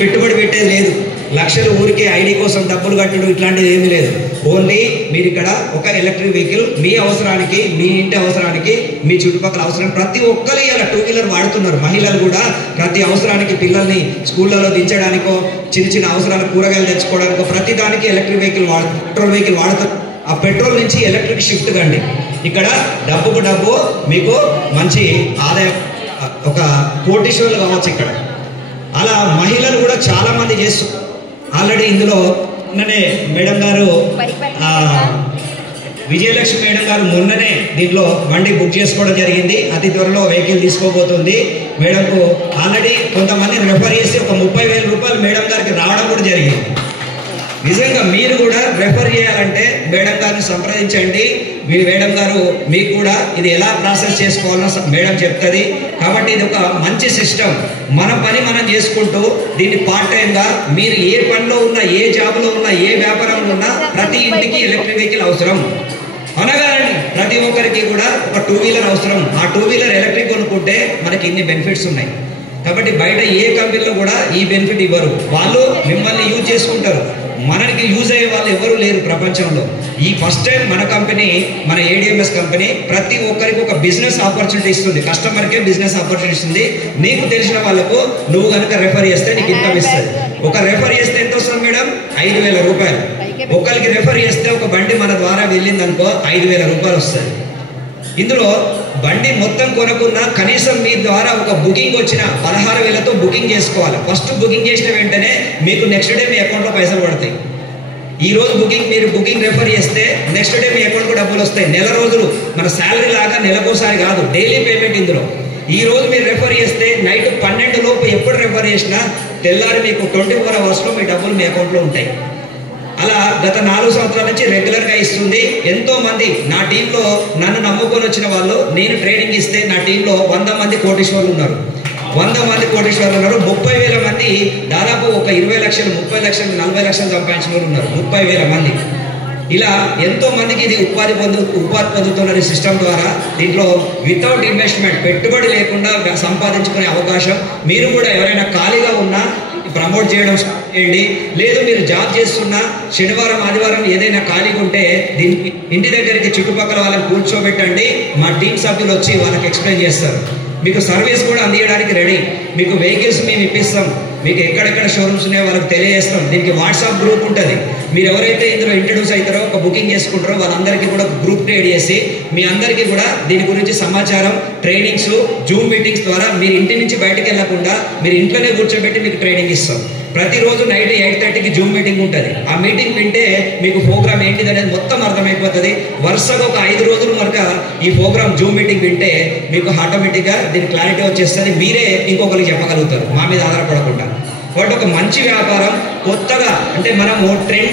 పెట్టుబడి పెట్టేది లేదు, లక్షలు ఊరికే ఐడి కోసం డబ్బులు కట్టడం ఇట్లాంటిది ఏమీ లేదు. ఓన్లీ మీరు ఇక్కడ ఒక ఎలక్ట్రిక్ వెహికల్ మీ అవసరానికి, మీ ఇంటి అవసరానికి, మీ చుట్టుపక్కల అవసరం ప్రతి ఒక్కరు ఇలా 2 వీలర్ వాడుతున్నారు. మహిళలు కూడా ప్రతి అవసరానికి పిల్లల్ని స్కూళ్ళలో దించడానికో, చిన్న చిన్న అవసరాలు కూరగాయలు తెచ్చుకోవడానికో ప్రతి దానికి ఎలక్ట్రిక్ వెహికల్ పెట్రోల్ వెహికల్ వాడుతారు. ఆ పెట్రోల్ నుంచి ఎలక్ట్రిక్ షిఫ్ట్ కండి. ఇక్కడ డబ్బుకు డబ్బు మీకు మంచి ఆదాయం, ఒక కోటీశ్వరులు కావచ్చు ఇక్కడ. అలా మహిళలు కూడా చాలా మంది చేస్తున్నారు. ఆల్రెడీ ఇందులో మొన్ననే మేడం గారు విజయలక్ష్మి మేడం గారు మొన్ననే దీంట్లో బండి బుక్ చేసుకోవడం జరిగింది. అతి త్వరలో వెహికల్ తీసుకోబోతుంది. మేడంకు ఆల్రెడీ కొంతమంది రెఫర్ చేసి ఒక 30,000 రూపాయలు మేడం గారికి రావడం కూడా జరిగింది. నిజంగా మీరు కూడా రెఫర్ చేయాలంటే మేడం గారిని సంప్రదించండి. మీ మేడం గారు మీకు కూడా ఇది ఎలా ప్రాసెస్ చేసుకోవాలో మేడం చెప్తుంది. కాబట్టి ఇది ఒక మంచి సిస్టమ్. మన పని మనం చేసుకుంటూ దీన్ని పార్ట్ టైంగా మీరు ఏ పనిలో ఉన్నా, ఏ జాబ్లో ఉన్నా, ఏ వ్యాపారంలో ఉన్నా ప్రతి ఇంటికి ఎలక్ట్రిక్ వెహికల్ అవసరం. అనగానండి ప్రతి ఒక్కరికి కూడా ఒక 2 వీలర్ అవసరం. ఆ 2 వీలర్ ఎలక్ట్రిక్ కొనుక్కుంటే మనకి ఇన్ని బెనిఫిట్స్ ఉన్నాయి. కాబట్టి బయట ఏ కంపెనీలో కూడా ఈ బెనిఫిట్ ఇవ్వరు. వాళ్ళు మిమ్మల్ని యూజ్ చేసుకుంటారు. మనకి యూజ్ అయ్యే వాళ్ళు ఎవరు లేరు ప్రపంచంలో. ఈ ఫస్ట్ టైం మన కంపెనీ, మన ADMS కంపెనీ ప్రతి ఒక్కరికి ఒక బిజినెస్ ఆపర్చునిటీ ఇస్తుంది. కస్టమర్కే బిజినెస్ ఆపర్చునిటీ ఇస్తుంది. నీకు తెలిసిన వాళ్ళకు నువ్వు కనుక రెఫర్ చేస్తే నీకు ఇన్కమ్ ఇస్తుంది. ఒక రెఫర్ చేస్తే ఎంత వస్తుంది మేడం? 5,000 రూపాయలు. ఒకరికి రెఫర్ చేస్తే ఒక బండి మన ద్వారా వెళ్ళింది అనుకో 5,000 రూపాయలు వస్తుంది. ఇందులో బండి మొత్తం కొనకున్నా కనీసం మీ ద్వారా ఒక బుకింగ్ వచ్చిన 16,000తో బుకింగ్ చేసుకోవాలి. ఫస్ట్ బుకింగ్ చేసిన వెంటనే మీకు నెక్స్ట్ డే మీ అకౌంట్లో పైసలు పడతాయి. ఈ రోజు మీరు బుకింగ్ రెఫర్ చేస్తే నెక్స్ట్ డే మీ అకౌంట్కు డబ్బులు వస్తాయి. నెల రోజులు మన శాలరీ లాగా నెలకోసారి కాదు, డైలీ పేమెంట్ ఇందులో. ఈ రోజు మీరు రెఫర్ చేస్తే నైట్ 12 లోపు ఎప్పుడు రెఫర్ చేసినా తెల్లారి మీకు 24 అవర్స్లో మీ డబ్బులు మీ అకౌంట్లో ఉంటాయి. అలా గత 4 సంవత్సరాల నుంచి రెగ్యులర్గా ఇస్తుంది. ఎంతో మంది నా టీంలో నన్ను నమ్ముకొని వచ్చిన వాళ్ళు, నేను ట్రైనింగ్ ఇస్తే నా టీంలో 100 మంది కోటీశ్వరులు ఉన్నారు. 100 మంది కోటీశ్వరులు ఉన్నారు. 30,000 మంది దాదాపు ఒక 20 లక్షలు, 30 లక్షలు, 40 లక్షలు సంపాదించిన వాళ్ళు ఉన్నారు. 30,000 మంది. ఇలా ఎంతో మందికి ఇది ఉపాధి పొందుతున్న సిస్టమ్ ద్వారా. దీంట్లో వితౌట్ ఇన్వెస్ట్మెంట్, పెట్టుబడి లేకుండా సంపాదించుకునే అవకాశం. మీరు కూడా ఎవరైనా ఖాళీగా ఉన్నా ప్రమోట్ చేయడం చేయండి. లేదు మీరు జాబ్ చేస్తున్నా శనివారం ఆదివారం ఏదైనా ఖాళీగా ఉంటే దీనికి ఇంటి దగ్గరికి చుట్టుపక్కల వాళ్ళని కూర్చోబెట్టండి. మా టీం సభ్యులు వచ్చి వాళ్ళకి ఎక్స్ప్లెయిన్ చేస్తారు. మీకు సర్వీస్ కూడా అందించడానికి రెడీ. మీకు వెహికల్స్ మేము ఇప్పిస్తాం. మీకు ఎక్కడెక్కడ షోరూమ్స్ ఉన్నాయో వాళ్ళకి తెలియజేస్తాం. దీనికి వాట్సాప్ గ్రూప్ ఉంటుంది. మీరు ఎవరైతే ఇందులో ఇంట్రడ్యూస్ అవుతారో, ఒక బుకింగ్ చేసుకుంటారో వాళ్ళందరికీ కూడా గ్రూప్ క్రియేట్ చేసి మీ అందరికీ కూడా దీని గురించి సమాచారం, ట్రైనింగ్స్, జూమ్ మీటింగ్స్ ద్వారా మీరు ఇంటి నుంచి బయటకు వెళ్లకుండా మీరు ఇంట్లోనే కూర్చోబెట్టి మీకు ట్రైనింగ్ ఇస్తాం. ప్రతిరోజు నైట్ 8:30కి జూమ్ మీటింగ్ ఉంటుంది. ఆ మీటింగ్ వింటే మీకు ప్రోగ్రామ్ ఏంటిది అనేది మొత్తం అర్థమైపోతుంది. వరుసగా ఒక 5 రోజులు కనుక ఈ ప్రోగ్రామ్ జూమ్ మీటింగ్ వింటే మీకు ఆటోమేటిక్గా దీని క్లారిటీ వచ్చేస్తుంది. మీరే ఇంకొకరికి చెప్పగలుగుతారు మా మీద ఆధారపడకుండా. కాబట్టి ఒక మంచి వ్యాపారం కొత్తగా, అంటే మనము ట్రెండ్